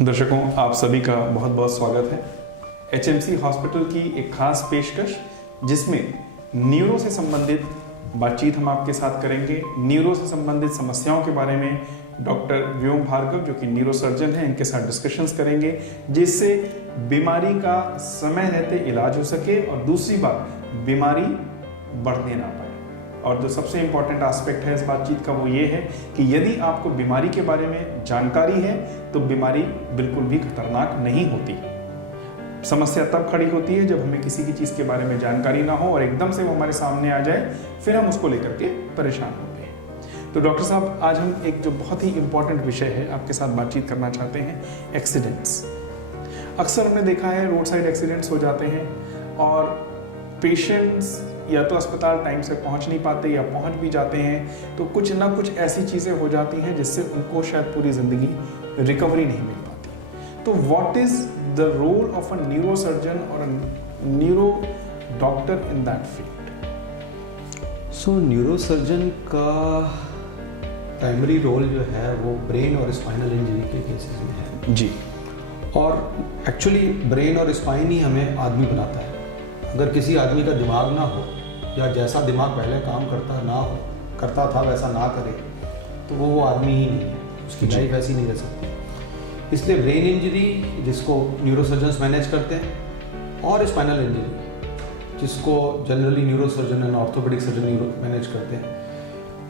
दर्शकों, आप सभी का बहुत बहुत स्वागत है। एचएमसी हॉस्पिटल की एक खास पेशकश जिसमें न्यूरो से संबंधित बातचीत हम आपके साथ करेंगे। न्यूरो से संबंधित समस्याओं के बारे में डॉक्टर व्योम भार्गव जो कि न्यूरो सर्जन हैं, इनके साथ डिस्कशंस करेंगे जिससे बीमारी का समय रहते इलाज हो सके और दूसरी बात, बीमारी बढ़ने ना पाए। और जो सबसे इम्पॉर्टेंट एस्पेक्ट है इस बातचीत का वो ये है कि यदि आपको बीमारी के बारे में जानकारी है तो बीमारी बिल्कुल भी खतरनाक नहीं होती। समस्या तब खड़ी होती है जब हमें किसी की चीज़ के बारे में जानकारी ना हो और एकदम से वो हमारे सामने आ जाए, फिर हम उसको लेकर के परेशान होते हैं। तो डॉक्टर साहब, आज हम एक जो बहुत ही इम्पॉर्टेंट विषय है आपके साथ बातचीत करना चाहते हैं, एक्सीडेंट्स। अक्सर हमने देखा है रोड साइड एक्सीडेंट्स हो जाते हैं और पेशेंट्स या तो अस्पताल टाइम से पहुंच नहीं पाते या पहुंच भी जाते हैं तो कुछ ना कुछ ऐसी चीज़ें हो जाती हैं जिससे उनको शायद पूरी ज़िंदगी रिकवरी नहीं मिल पाती। तो what is the role of a neuro surgeon और neuro doctor in that field? So neuro surgeon का प्राइमरी रोल जो है वो ब्रेन और स्पाइनल इंजरी के केसेस में है जी। और एक्चुअली ब्रेन और स्पाइन ही हमें आदमी बनाता है। अगर किसी आदमी का दिमाग ना हो या जैसा दिमाग पहले काम करता था वैसा ना करे तो वो आदमी ही नहीं है, उसकी लाइफ ऐसी नहीं रह सकती। इसलिए ब्रेन इंजरी जिसको न्यूरो सर्जन्स मैनेज करते हैं और स्पाइनल इंजरी जिसको generally neuro surgeon and orthopaedic surgeon manage करते हैं,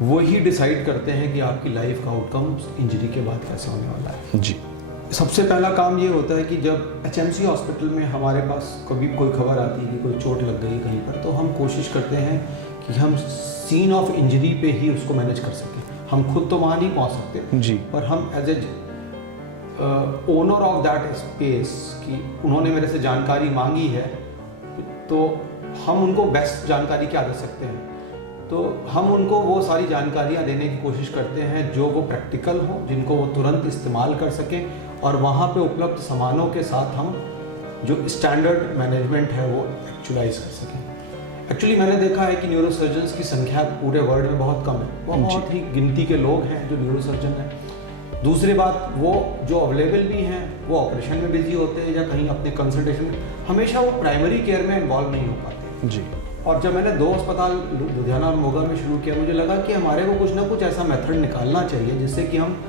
वही डिसाइड करते हैं कि आपकी लाइफ का आउटकम इंजरी के बाद कैसा होने वाला है। जी। सबसे पहला काम ये होता है कि जब एचएमसी हॉस्पिटल में हमारे पास कभी कोई खबर आती है कि कोई चोट लग गई कहीं पर, तो हम कोशिश करते हैं कि हम सीन ऑफ इंजरी पे ही उसको मैनेज कर सकें। हम खुद तो वहाँ नहीं पहुँच सकते जी, पर हम as a owner of that space कि उन्होंने मेरे से जानकारी मांगी है तो हम उनको बेस्ट जानकारी क्या दे सकते हैं, तो हम उनको वो सारी जानकारियाँ देने की कोशिश करते हैं जो वो प्रैक्टिकल हो, जिनको वो तुरंत इस्तेमाल कर सकें और वहाँ पे उपलब्ध सामानों के साथ हम जो स्टैंडर्ड मैनेजमेंट है वो एक्चुअलाइज कर सकें। एक्चुअली मैंने देखा है कि न्यूरो सर्जन्स की संख्या पूरे वर्ल्ड में बहुत कम है, वो बहुत ही गिनती के लोग हैं जो न्यूरो सर्जन हैं। दूसरी बात, वो जो अवेलेबल भी हैं वो ऑपरेशन में बिजी होते हैं या कहीं अपने कंसल्टेशन में, हमेशा वो प्राइमरी केयर में इन्वॉल्व नहीं हो पाते जी। और जब मैंने 2 अस्पताल लुधियाना और मोगा में शुरू किया, मुझे लगा कि हमारे को कुछ ना कुछ ऐसा मेथड निकालना चाहिए जिससे कि हम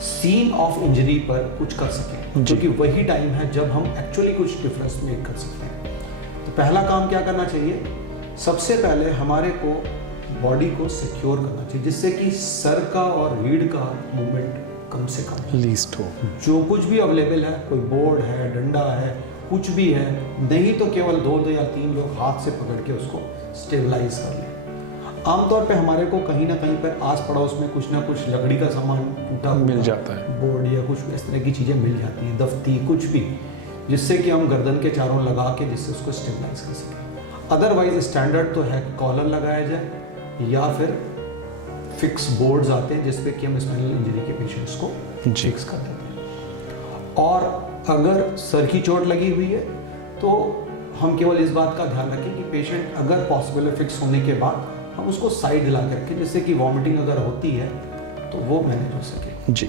सीन ऑफ इंजरी पर कुछ कर सकें, क्योंकि वही टाइम है जब हम एक्चुअली कुछ डिफरेंस मेक कर सकते हैं। तो पहला काम क्या करना चाहिए, सबसे पहले हमारे को बॉडी को सिक्योर करना चाहिए जिससे कि सर का और रीढ़ का मूवमेंट कम से कम लीस्ट हो। जो कुछ भी अवेलेबल है, कोई बोर्ड है, डंडा है, कुछ भी है, नहीं तो केवल 2 या 3 लोग हाथ से पकड़ के उसको स्टेबलाइज कर लें। आमतौर पे हमारे को कहीं ना कहीं पर आस पड़ोस में कुछ ना कुछ लकड़ी का सामान टूटा मिल जाता है, बोर्ड या कुछ इस तरह की चीज़ें मिल जाती हैं, दफ्ती कुछ भी, जिससे कि हम गर्दन के चारों लगा के जिससे उसको स्टेबलाइज कर सकें। अदरवाइज स्टैंडर्ड तो है कॉलर लगाया जाए या फिर फिक्स बोर्ड्स आते हैं जिसपे कि हम स्पाइनल इंजरी के पेशेंट्स को फिक्स कर देते हैं। और अगर सर की चोट लगी हुई है तो हम केवल इस बात का ध्यान रखें कि पेशेंट अगर पॉसिबल है फिक्स होने के बाद हम उसको साइड हिला करके, जिससे कि वॉमिटिंग अगर होती है तो वो मैनेज हो सके। जी।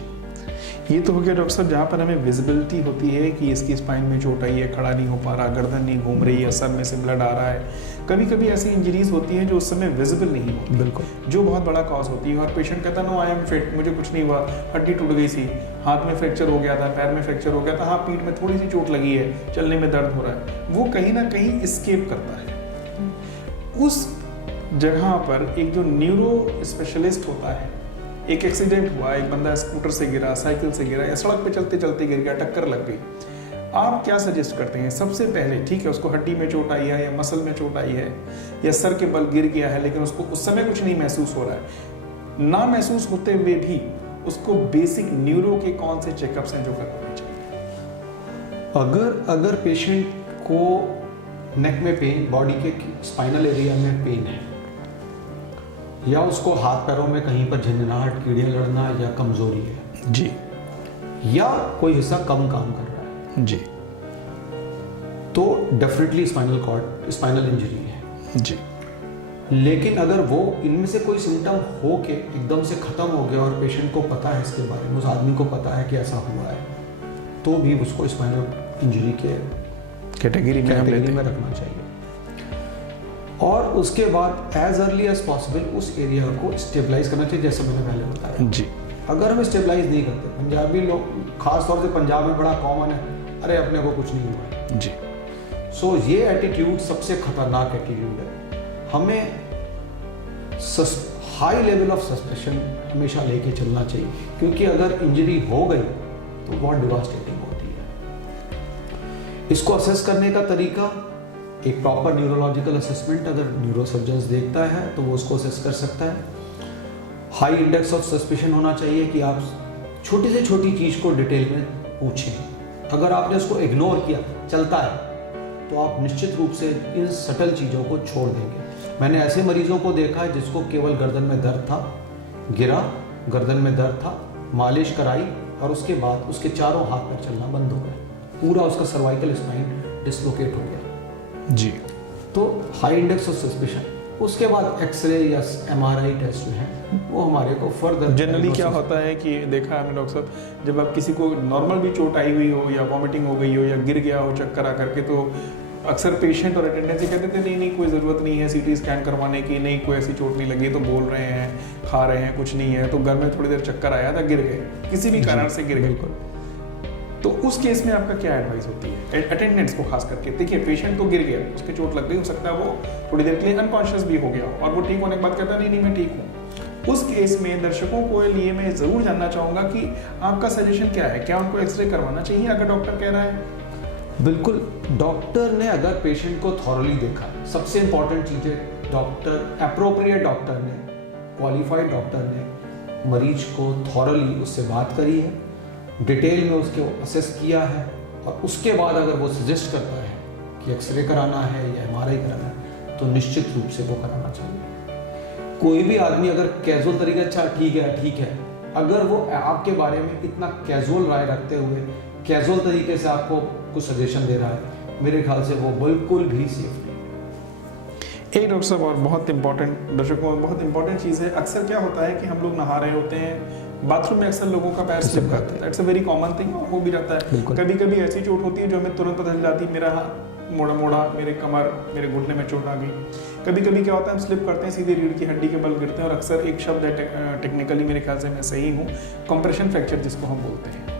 ये तो हो गया डॉक्टर साहब जहाँ पर हमें विजिबिलिटी होती है कि इसकी स्पाइन में चोट आई है, खड़ा नहीं हो पा रहा, गर्दन नहीं घूम रही है, सर में से ब्लड आ रहा है। कभी कभी ऐसी इंजरीज होती हैं जो उस समय विजिबल नहीं होती, बिल्कुल, जो बहुत बड़ा कॉज होती है और पेशेंट कहता नो आई एम फिट, मुझे कुछ नहीं हुआ, हड्डी टूट गई थी, हाथ में फ्रैक्चर हो गया था, पैर में फ्रैक्चर हो गया था, हाँ पीठ में थोड़ी सी चोट लगी है, चलने में दर्द हो रहा है, वो कहीं ना कहीं स्केप करता है। उस जगह पर एक जो न्यूरो स्पेशलिस्ट होता है, एक एक्सीडेंट हुआ, एक बंदा स्कूटर से गिरा, साइकिल से गिरा या सड़क पे चलते चलते गिर गया, टक्कर लग गई, आप क्या सजेस्ट करते हैं? सबसे पहले ठीक है उसको हड्डी में चोट आई है या मसल में चोट आई है या सर के बल गिर गया है लेकिन उसको उस समय कुछ नहीं महसूस हो रहा है, ना महसूस होते हुए भी उसको बेसिक न्यूरो के कौन से चेकअप्स हैं जो करवाने चाहिए? अगर पेशेंट को नेक में पेन, बॉडी के स्पाइनल एरिया में पेन है या उसको हाथ पैरों में कहीं पर झंझनाहट, कीड़े लड़ना या कमजोरी है जी, या कोई हिस्सा कम काम कर रहा है जी, तो डेफिनेटली स्पाइनल इंजरी है जी। लेकिन अगर वो इनमें से कोई सिम्टम हो के एकदम से ख़त्म हो गया और पेशेंट को पता है इसके बारे में, उस आदमी को पता है कि ऐसा हुआ है, तो भी उसको स्पाइनल इंजरी के कैटेगरी में हम लेते हैं। रखना चाहिए। और उसके बाद एज अर्ली एज पॉसिबल उस एरिया को स्टेबलाइज करना चाहिए, जैसे मैंने पहले बताया जी। अगर हम स्टेबलाइज नहीं करते, पंजाबी लोग खास तौर से पंजाब में बड़ा कॉमन है, अरे अपने को कुछ नहीं हुआ है जी। सो ये एटीट्यूड सबसे खतरनाक एटीट्यूड है। हमें हाई लेवल ऑफ सस्पेशन हमेशा लेके चलना चाहिए, क्योंकि अगर इंजरी हो गई तो बहुत डिवास्टेटिंग होती है। इसको असेस करने का तरीका, एक प्रॉपर न्यूरोलॉजिकल असेसमेंट अगर न्यूरोसर्जन्स देखता है तो वो उसको असेस कर सकता है। हाई इंडेक्स ऑफ सस्पेशन होना चाहिए कि आप छोटी से छोटी चीज़ को डिटेल में पूछें। अगर आपने उसको इग्नोर किया, चलता है, तो आप निश्चित रूप से इन सटल चीज़ों को छोड़ देंगे। मैंने ऐसे मरीजों को देखा है जिसको केवल गर्दन में दर्द था, गिरा, गर्दन में दर्द था, मालिश कराई और उसके बाद उसके चारों हाथ पैर चलना बंद हो गए, पूरा उसका सर्वाइकल स्पाइन डिसलोकेट हो गया जी। तो हाई इंडेक्स ऑफ सस्पेशन। उसके बाद एक्सरे या एमआरआई टेस्ट जो है वो हमारे को फर्दर जनरली क्या होता है कि देखा है डॉक्टर साहब, जब आप किसी को नॉर्मल भी चोट आई हुई हो या वॉमिटिंग हो गई हो या गिर गया हो चक्कर आकर के, तो अक्सर पेशेंट और अटेंडेंट से कहते थे नहीं कोई ज़रूरत नहीं है सीटी स्कैन करवाने की, नहीं कोई ऐसी चोट नहीं लगी, तो बोल रहे हैं, खा रहे हैं, कुछ नहीं है, तो घर में थोड़ी देर चक्कर आया था, गिर गए, किसी भी कारण से गिर गए। तो उस केस में आपका क्या एडवाइस होती है अटेंडेंट्स को खास करके? देखिए पेशेंट तो गिर गया, उसके चोट लग गई, हो सकता है वो थोड़ी देर के लिए अनकॉन्शियस भी हो गया और वो ठीक होने के बाद कहता नहीं मैं ठीक हूँ। उस केस में दर्शकों को लिए मैं ज़रूर जानना चाहूँगा कि आपका सजेशन क्या है, क्या उनको एक्सरे करवाना चाहिए अगर डॉक्टर कह रहा है? बिल्कुल, डॉक्टर ने अगर पेशेंट को थॉरली देखा, सबसे इंपॉर्टेंट चीज़ है डॉक्टर, एप्रोप्रिएट डॉक्टर ने, क्वालिफाइड डॉक्टर ने मरीज को थॉरली उससे बात करी है, डिटेल में उसको असेस किया है और उसके बाद अगर वो सजेस्ट करता है कि एक्सरे कराना है या एमआरआई कराना है तो निश्चित रूप से वो कराना चाहिए। कोई भी आदमी अगर कैजुअल तरीके, अच्छा ठीक है, अगर वो आपके बारे में इतना कैजुअल राय रखते हुए कैजुअल तरीके से आपको कुछ सजेशन दे रहा है, मेरे ख्याल से वो बिल्कुल भी सेफ नहीं। एक डॉक्टर साहब और बहुत इंपॉर्टेंट, दर्शकों बहुत इंपॉर्टेंट चीज़ है, अक्सर क्या होता है कि हम लोग नहा रहे होते हैं, बाथरूम में अक्सर लोगों का पैर स्लिप करता है, it's a very common thing, हो भी जाता है। कभी कभी ऐसी चोट होती है जो हमें तुरंत पता चल जाती है, मेरा हाथ मोड़ा, मेरे कमर, मेरे घुटने में चोट आ गई। कभी कभी क्या होता है हम स्लिप करते हैं, सीधे रीढ़ की हड्डी के बल गिरते हैं और अक्सर एक शब्द है टेक्निकली मेरे ख्याल से मैं सही हूँ, कंप्रेशन फ्रैक्चर जिसको हम बोलते हैं।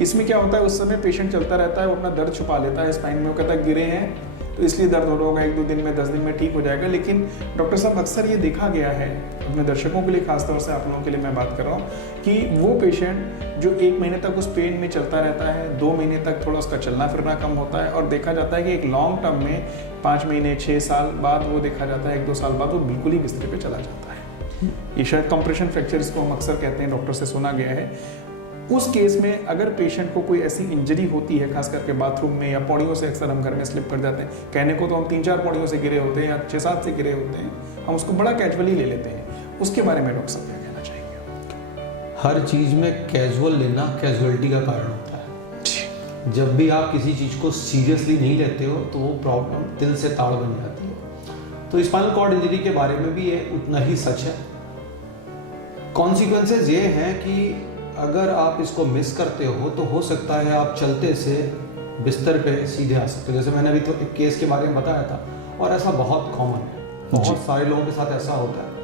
इसमें क्या होता है उस समय पेशेंट चलता रहता है, वो अपना दर्द छुपा लेता है स्पाइन में, वो कहता है गिरे हैं तो इसलिए दर्द हो रहा होगा, 1-2 दिन में 10 दिन में ठीक हो जाएगा। लेकिन डॉक्टर साहब अक्सर ये देखा गया है, अपने दर्शकों के लिए खासतौर से आप लोगों के लिए मैं बात कर रहा हूँ, कि वो पेशेंट जो 1 महीने तक उस पेन में चलता रहता है, 2 महीने तक थोड़ा उसका चलना फिरना कम होता है और देखा जाता है कि एक लॉन्ग टर्म में 5 महीने 6 साल बाद वो देखा जाता है 1-2 साल बाद वो बिल्कुल ही बिस्तर पे चला जाता है। ये शायद कंप्रेशन फ्रैक्चर इसको हम अक्सर कहते हैं, डॉक्टर से सुना गया है। उस केस में अगर पेशेंट को कोई ऐसी इंजरी होती है, खास करके बाथरूम में या पौड़ियों से, अक्सर हम घर में स्लिप कर जाते हैं, कहने को तो हम 3-4 पौड़ियों से गिरे होते हैं या 6-7 से गिरे होते हैं, हम उसको बड़ा कैजुअली ले लेते हैं, उसके बारे में डॉक्टर साहब क्या कहना चाहेंगे? हर चीज़ में कैजुअल लेना कैजुअलिटी का कारण होता है। जब भी आप किसी चीज़ को सीरियसली नहीं लेते हो तो वो प्रॉब्लम दिल से ताड़ बन जाती है। तो स्पाइनल कॉर्ड इंजरी के बारे में भी ये उतना ही सच है। कॉन्सिक्वेंसेज ये हैं कि अगर आप इसको मिस करते हो तो हो सकता है आप चलते से बिस्तर पे सीधे आ सकते हो। जैसे मैंने अभी तो एक केस के बारे में बताया था और ऐसा बहुत कॉमन है, बहुत सारे लोगों के साथ ऐसा होता है।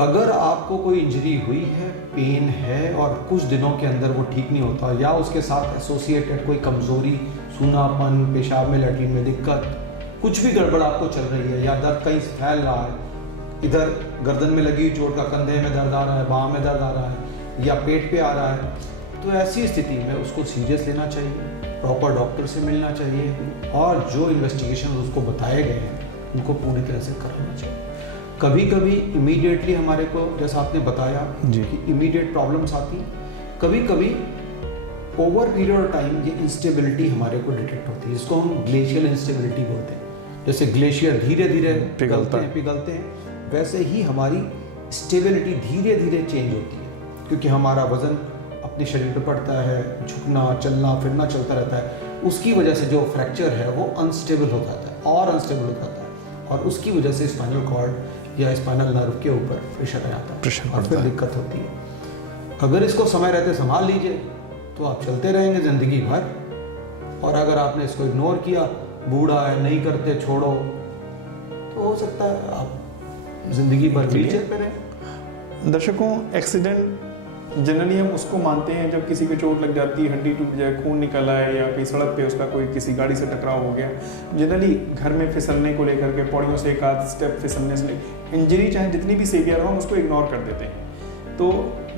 अगर आपको कोई इंजरी हुई है, पेन है और कुछ दिनों के अंदर वो ठीक नहीं होता या उसके साथ एसोसिएटेड कोई कमज़ोरी, सूनापन, पेशाब में लैट्रिन में दिक्कत, कुछ भी गड़बड़ आपको चल रही है या दर्द कहीं से फैल रहा है, इधर गर्दन में लगी चोट का कंधे में दर्द आ रहा है, बाँह में दर्द आ रहा है या पेट पे आ रहा है, तो ऐसी स्थिति में उसको सीरियस लेना चाहिए, प्रॉपर डॉक्टर से मिलना चाहिए और जो इन्वेस्टिगेशन उसको बताए गए हैं उनको पूरी तरह से कराना चाहिए। कभी कभी इमीडिएटली हमारे को, जैसा आपने बताया कि इमीडिएट प्रॉब्लम्स आती, कभी कभी ओवर पीरियड ऑफ टाइम ये इंस्टेबिलिटी हमारे को डिटेक्ट होती है, जिसको हम ग्लेशियल इंस्टेबिलिटी बोलते हैं। जैसे ग्लेशियर धीरे धीरे पिघलते हैं, वैसे ही हमारी स्टेबिलिटी धीरे धीरे चेंज होती है, क्योंकि हमारा वजन अपने शरीर पर पड़ता है, झुकना, चलना फिरना चलता रहता है, उसकी वजह से जो फ्रैक्चर है वो अनस्टेबल हो जाता है और अनस्टेबल हो जाता है और उसकी वजह से स्पाइनल कॉर्ड या स्पाइनल नर्व के ऊपर प्रेशर आ जाता है और फिर दिक्कत होती है। अगर इसको समय रहते संभाल लीजिए तो आप चलते रहेंगे ज़िंदगी भर। और अगर आपने इसको इग्नोर किया, बूढ़ा है नहीं करते छोड़ो, तो हो सकता है आप ज़िंदगी भर व्हीलचेयर पे रहें। दर्शकों, एक्सीडेंट जनरली हम उसको मानते हैं जब किसी को चोट लग जाती है, हड्डी टूट जाए, खून निकल आए, या कहीं सड़क पे उसका कोई किसी गाड़ी से टकराव हो गया। जनरली घर में फिसलने को लेकर के, पौड़ियों से एक आध स्टेप फिसलने से इंजरी चाहे जितनी भी सीवियर हो, हम उसको इग्नोर कर देते हैं। तो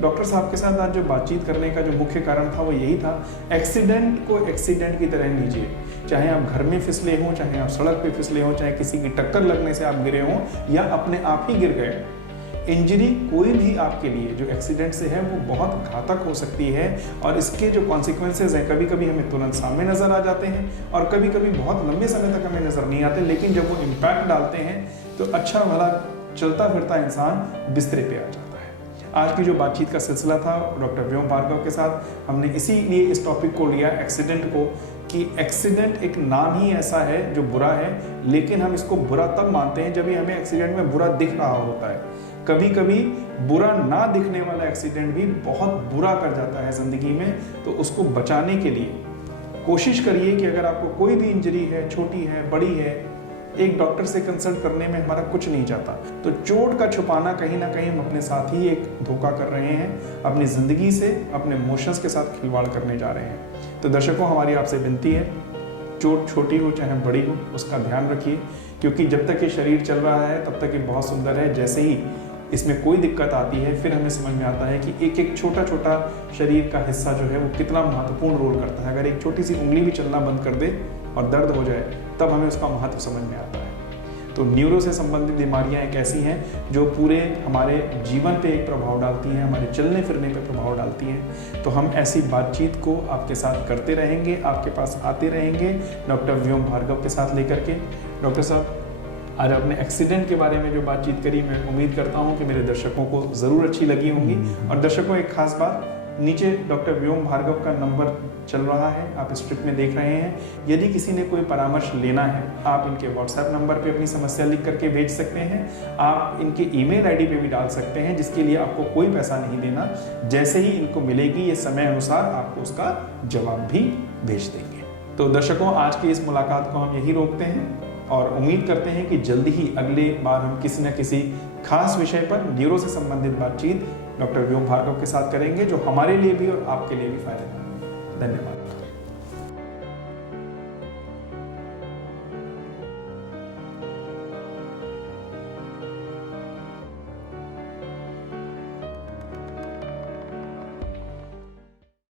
डॉक्टर साहब के साथ आज जो बातचीत करने का जो मुख्य कारण था वो यही था, एक्सीडेंट को एक्सीडेंट की तरह लीजिए। चाहे आप घर में फिसले हों, चाहे आप सड़क पे फिसले हों, चाहे किसी की टक्कर लगने से आप गिरे हों, या अपने आप ही गिर गए, इंजरी कोई भी आपके लिए जो एक्सीडेंट से है वो बहुत घातक हो सकती है। और इसके जो कॉन्सिक्वेंसेज हैं, कभी कभी हमें तुरंत सामने नज़र आ जाते हैं और कभी कभी बहुत लंबे समय तक हमें नज़र नहीं आते, लेकिन जब वो इम्पैक्ट डालते हैं तो अच्छा भला चलता फिरता इंसान बिस्तरे पे आ जाता है। आज की जो बातचीत का सिलसिला था डॉक्टर व्योम भार्गव के साथ, हमने इसीलिए इस टॉपिक को लिया, एक्सीडेंट को, कि एक्सीडेंट एक नाम ही ऐसा है जो बुरा है, लेकिन हम इसको बुरा तब मानते हैं जब हमें एक्सीडेंट में बुरा दिख रहा होता है। कभी कभी बुरा ना दिखने वाला एक्सीडेंट भी बहुत बुरा कर जाता है ज़िंदगी में। तो उसको बचाने के लिए कोशिश करिए कि अगर आपको कोई भी इंजरी है, छोटी है, बड़ी है, एक डॉक्टर से कंसल्ट करने में हमारा कुछ नहीं जाता। तो चोट का छुपाना कहीं ना कहीं हम अपने साथ ही एक धोखा कर रहे हैं, अपनी ज़िंदगी से, अपने इमोशंस के साथ खिलवाड़ करने जा रहे हैं। तो दर्शकों, हमारी आपसे विनती है, चोट छोटी हो चाहे बड़ी हो, उसका ध्यान रखिए, क्योंकि जब तक ये शरीर चल रहा है तब तक ये बहुत सुंदर है। जैसे ही इसमें कोई दिक्कत आती है, फिर हमें समझ में आता है कि एक एक छोटा छोटा शरीर का हिस्सा जो है वो कितना महत्वपूर्ण रोल करता है। अगर एक छोटी सी उंगली भी चलना बंद कर दे और दर्द हो जाए, तब हमें उसका महत्व समझ में आता है। तो न्यूरो से संबंधित बीमारियां एक ऐसी हैं जो पूरे हमारे जीवन पे एक प्रभाव डालती हैं, हमारे चलने फिरने पे प्रभाव डालती हैं। तो हम ऐसी बातचीत को आपके साथ करते रहेंगे, आपके पास आते रहेंगे डॉक्टर व्योम भार्गव के साथ लेकर के। डॉक्टर साहब, आज आपने एक्सीडेंट के बारे में जो बातचीत करी, मैं उम्मीद करता हूं कि मेरे दर्शकों को ज़रूर अच्छी लगी होंगी। और दर्शकों, एक खास बात, नीचे डॉक्टर व्योम भार्गव का नंबर चल रहा है, आप स्क्रिप्ट में देख रहे हैं। यदि किसी ने कोई परामर्श लेना है, आप इनके व्हाट्सएप नंबर पे अपनी समस्या लिख करके भेज सकते हैं। आप इनके ईमेल आईडी पे भी डाल सकते हैं, जिसके लिए आपको कोई पैसा नहीं देना। जैसे ही इनको मिलेगी, ये समय अनुसार आपको उसका जवाब भी भेज देंगे। तो दर्शकों, आज की इस मुलाकात को हम यही रोकते हैं और उम्मीद करते हैं कि जल्दी ही अगले बार हम किसी न किसी खास विषय पर न्यूरो से संबंधित बातचीत डॉक्टर व्योम भार्गव के साथ करेंगे, जो हमारे लिए भी और आपके लिए भी फायदेमंद है। धन्यवाद।